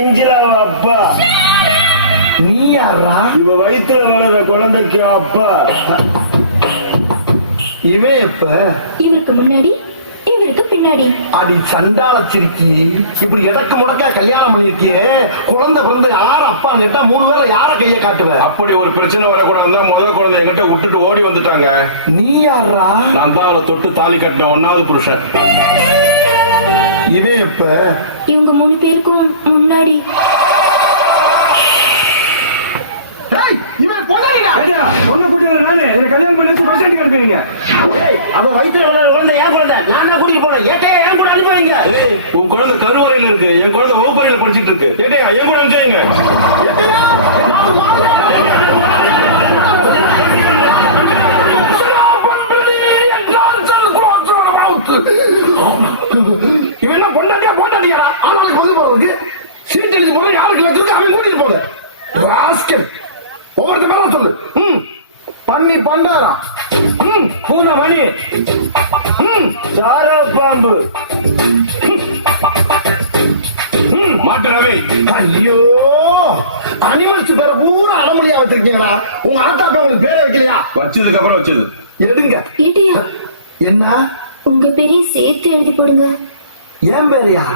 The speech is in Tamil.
இஞ்சிலாவா அப்பா? நீ யாரா? இவ வயிற்றுல வளர்ற குழந்தைக்கு அப்பா. இவன் எப்ப? இவருக்கு முன்னாடி, இவருக்கு பின்னாடி. அடி சண்டால சிரிக்கி, இப்படி எதற்கு முடக்கா கல்யாணம் பண்ணிருக்கியே? குழந்தை பிறந்து யார அப்பா கேட்டா 3 பேர்ல யார கைய காட்டுவ? அப்படி ஒரு பிரச்சனை வரக்கூடாது முதல் குழந்தை என்கிட்ட விட்டுட்டு ஓடி வந்துட்டாங்க. நீ யாரா? நான் தான் அவளை தொட்டு தாலி கட்டின 1வது புருஷன். இவன் எப்ப? இவங்க 3 பேருக்கும் முன்னாடி. அவ வயிற்றுல வளர்ற குழந்தை என் குழந்தை. நான் தான் கூட்டிட்டு போனேன். ஏட்டையா என் கூட அனுப்புவீங்க? உன் குழந்தை கருவறையில இருக்கு, என் குழந்தை வகுப்பறையில படிச்சிட்டு இருக்கு. ஏட்டையா என் கூட அனுப்பிச்சுங்க. இவன் என்ன பொண்டாட்டியா போட்டாட்டியாரா? ஆளாளுக்கு பங்கு போறதுக்கு சீட் எழுதி போற யாருக்கு வச்சிருக்கு அவன் கூட்டிட்டு போக. ராஸ்கல், ஒவ்வொருத்த மேல சொல்லு. பண்ணி பண்டாரா, பூனை மணி, சாரா பாம்பு, மாட்டரவே. ஐயோ, அனிமல்ஸ் பேர பூரா அடமொழியா வச்சிருக்கீங்களா? உங்க ஆத்தா உங்களுக்கு பேரை வைக்கலையா? வச்சதுக்கு அப்புறம் வச்சது. எடுங்க. ஏட்டையா, என்ன? உங்க பேரையும் சேர்த்து எழுதி போடுங்க. ஏன் பேரையா?